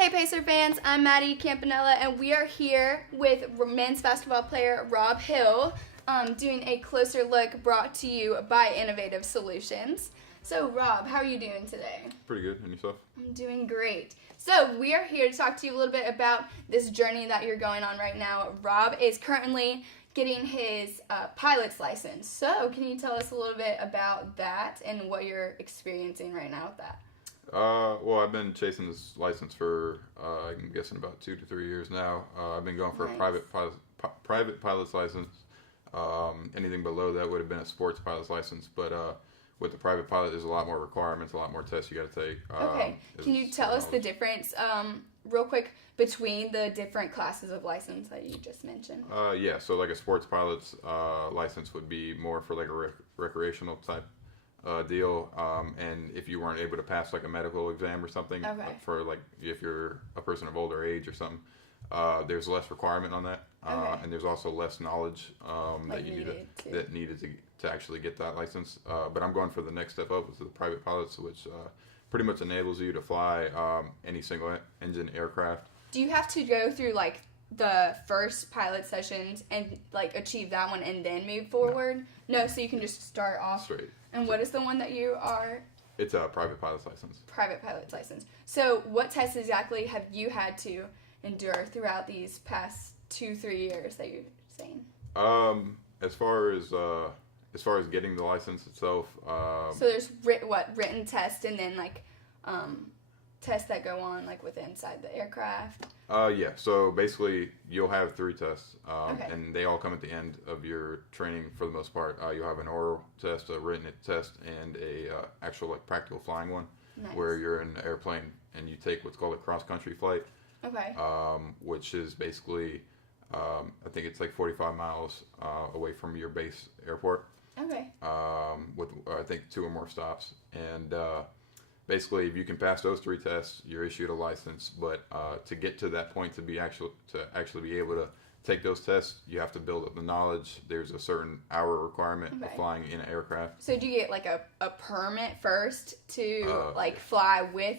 Hey Pacer fans, I'm Maddie Campanella and we are here with men's basketball player Rob Hill doing a closer look brought to you by Innovative Solutions. So Rob, how are you doing today? Pretty good. And yourself? I'm doing great. So we are here to talk to you a little bit about this journey that you're going on right now. Rob is currently getting his pilot's license. So can you tell us a little bit about that and what you're experiencing right now with that? Well, I've been chasing this license for, I'm guessing about 2 to 3 years now. I've been going for Nice. a private pilot's license. Anything below that would have been a sports pilot's license, but with the private pilot, there's a lot more requirements, a lot more tests you got to take. Okay. Can you tell us the difference, real quick, between the different classes of license that you just mentioned? Yeah, so like a sports pilot's license would be more for like a recreational type deal, and if you weren't able to pass like a medical exam or something, Okay. for like if you're a person of older age or something, there's less requirement on that, Okay. and there's also less knowledge Like that you needed needed to actually get that license. But I'm going for the next step up, which is the private pilots, which pretty much enables you to fly any single engine aircraft. Do you have to go through like the first pilot sessions and like achieve that one and then move forward? No, so you can just start off Straight. And what is the one that you are? It's a private pilot's license. Private pilot's license. So what tests exactly have you had to endure throughout these past 2-3 years that you're saying? As far as getting the license itself, So there's written tests and then like tests that go on like with inside the aircraft. Yeah. So basically, you'll have 3 tests, Okay. and they all come at the end of your training for the most part. You'll have an oral test, a written test, and a actual like practical flying one, Nice. where you're in an airplane and you take what's called a cross country flight, Okay. which is basically, I think it's like 45 miles away from your base airport, Okay. with I think 2 or more stops, and basically, if you can pass those 3 tests, you're issued a license. But to get to that point, to actually be able to take those tests, you have to build up the knowledge. There's a certain hour requirement of Okay. flying in an aircraft. So do you get like a permit first to like fly with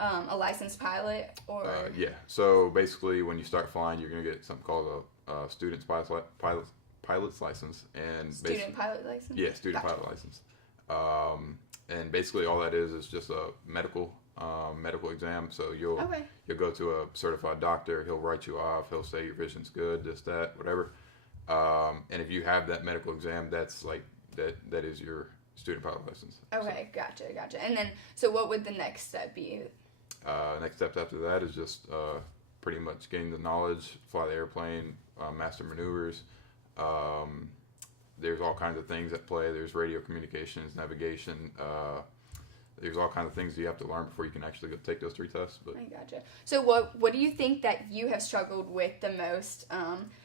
a licensed pilot or? Yeah. So basically, when you start flying, you're gonna get something called a student's pilot's license, and Student pilot license? yeah, student Gotcha. pilot license. And basically, all that is just a medical exam. So you'll Okay. go to a certified doctor. He'll write you off. He'll say your vision's good, this, that, whatever. And if you have that medical exam, that's like that is your student pilot license. Okay, gotcha. And then, so what would the next step be? Next steps after that is just pretty much getting the knowledge, fly the airplane, master maneuvers. There's all kinds of things at play. There's radio communications, navigation. There's all kinds of things you have to learn before you can actually go take those 3 tests. But I gotcha. So what do you think that you have struggled with the most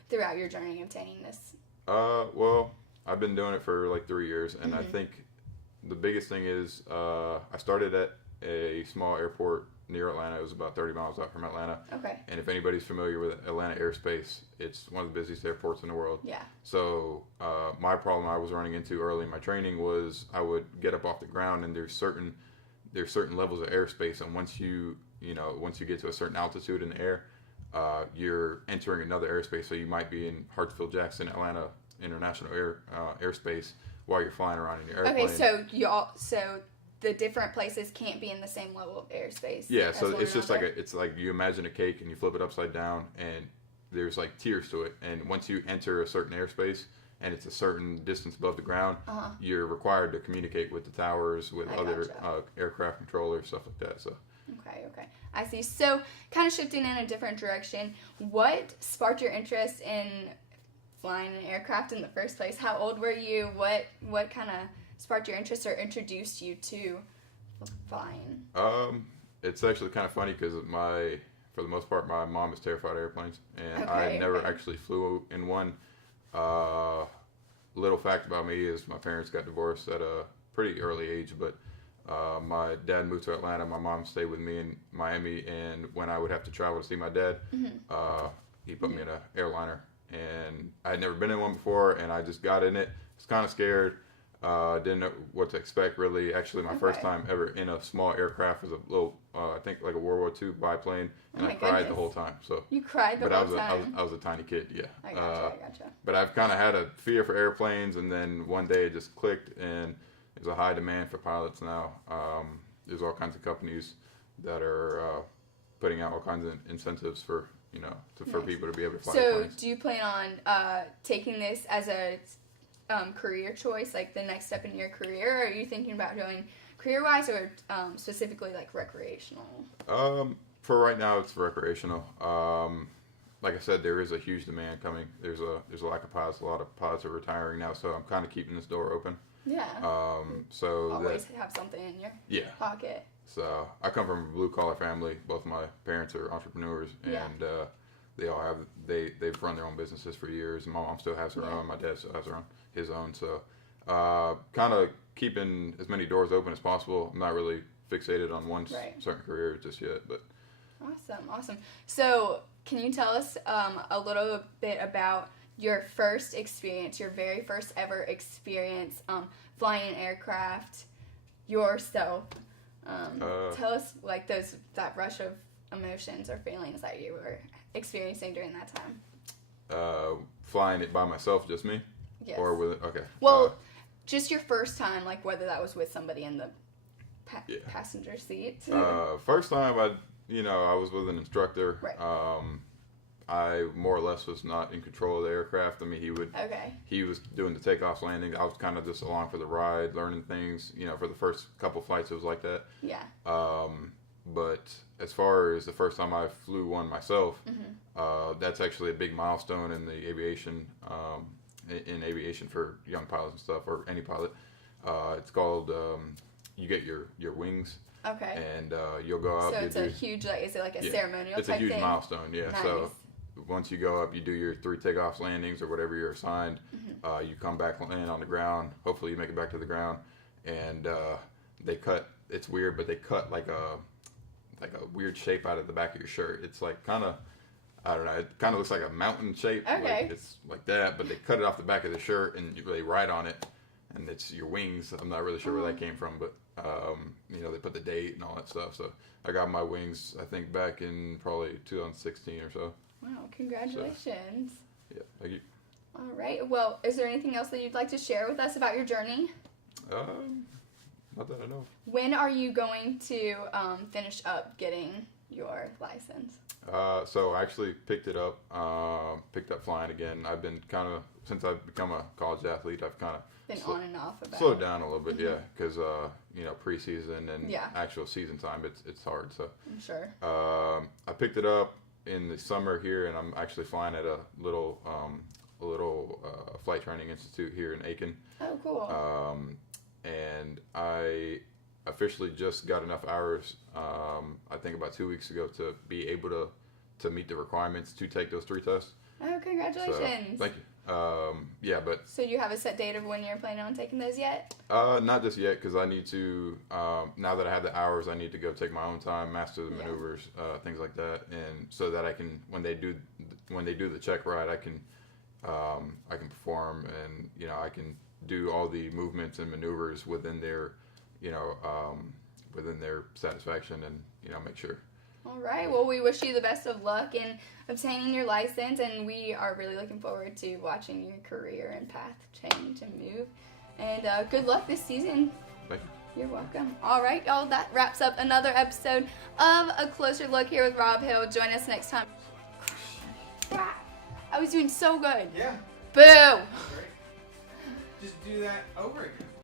throughout your journey obtaining this? well, I've been doing it for like 3 years, and I think the biggest thing is I started at a small airport near Atlanta. It was about 30 miles out from Atlanta. Okay. And if anybody's familiar with Atlanta airspace, it's one of the busiest airports in the world. Yeah. So my problem I was running into early in my training was I would get up off the ground, and there's certain levels of airspace, and once you get to a certain altitude in the air, you're entering another airspace. So you might be in Hartsfield-Jackson, Atlanta International airspace while you're flying around in your airplane. Okay, so the different places can't be in the same level of airspace. Yeah, as so one it's just like another? it's like you imagine a cake and you flip it upside down, and there's like tiers to it. And once you enter a certain airspace and it's a certain distance above the ground, you're required to communicate with the towers, with I other gotcha. Aircraft controllers, stuff like that. So Okay. I see. So, kind of shifting in a different direction, what sparked your interest in flying an aircraft in the first place? How old were you? What kind of sparked your interest or introduced you to flying? it's actually kind of funny because for the most part, my mom is terrified of airplanes, and I never actually flew in one. Little fact about me is my parents got divorced at a pretty early age, but my dad moved to Atlanta. My mom stayed with me in Miami, and when I would have to travel to see my dad, he put me in an airliner, and I had never been in one before, and I just got in it. I was kind of scared. Didn't know what to expect really. Actually, my first time ever in a small aircraft was a little, I think like a World War II biplane, and I cried the whole time. So you cried the whole time. I was a tiny kid, yeah. I gotcha. But I've kind of had a fear for airplanes, and then one day it just clicked, and there's a high demand for pilots now. There's all kinds of companies that are putting out all kinds of incentives for for people to be able to fly airplanes. So, do you plan on taking this as a career choice, like the next step in your career, or are you thinking about doing career-wise or specifically like recreational? For right now, it's recreational. Like I said, there is a huge demand coming. There's a lack of pilots. A lot of pilots are retiring now, so I'm kind of keeping this door open. Yeah. So always have something in your pocket. So I come from a blue collar family. Both my parents are entrepreneurs, and they all have they've run their own businesses for years. My mom still has her own. My dad still has his own. So kind of keeping as many doors open as possible. I'm not really fixated on one certain career just yet, but. Awesome. So can you tell us a little bit about your first experience, your very first ever experience flying an aircraft yourself? Tell us like that rush of emotions or feelings that you were experiencing during that time. Flying it by myself, just me? Yes. Or with it? Okay. Well, just your first time, like whether that was with somebody in the passenger seat. First time I was with an instructor. Right. I more or less was not in control of the aircraft. I mean, he was doing the takeoffs, landing. I was kind of just along for the ride, learning things. For the first couple flights, it was like that. Yeah. But as far as the first time I flew one myself, that's actually a big milestone in the aviation, in aviation for young pilots and stuff, or any pilot. It's called, you get your wings. Okay. And you'll go up. So it's a huge, is it like a ceremonial it's type a huge thing? milestone, yeah. Nice. So once you go up, you do your 3 takeoffs, landings, or whatever you're assigned. You come back, land on the ground. Hopefully you make it back to the ground. And they cut, it's weird, but they cut like a weird shape out of the back of your shirt. It's like kind of, I don't know, it kind of looks like a mountain shape. Okay. Like it's like that, but they cut it off the back of the shirt and they write on it. And it's your wings. I'm not really sure where that came from, but they put the date and all that stuff. So I got my wings, I think, back in probably 2016 or so. Wow, congratulations. So, yeah, thank you. All right. Well, is there anything else that you'd like to share with us about your journey? Not that I know of. When are you going to finish up getting your license? So I actually picked up flying again. I've been kind of, since I've become a college athlete, I've kind of been on and off about slowed down a little bit, because preseason and actual season time, it's hard. So I'm sure. I picked it up in the summer here, and I'm actually flying at a little flight training institute here in Aiken. Oh, cool. And I officially just got enough hours, I think about 2 weeks ago, to be able to meet the requirements to take those 3 tests. Oh, congratulations. So, thank you. But so you have a set date of when you're planning on taking those yet? Not just yet, because I need to, now that I have the hours, I need to go take my own time, master the maneuvers, things like that, and so that I can, when they do the check ride, I can perform, and I can do all the movements and maneuvers within their satisfaction, and make sure. All right. Well, we wish you the best of luck in obtaining your license, and we are really looking forward to watching your career and path change and move. And good luck this season. Thank you. You're welcome. All right, y'all. That wraps up another episode of A Closer Look here with Rob Hill. Join us next time. I was doing so good. Yeah. Boo. Great. Just do that over again.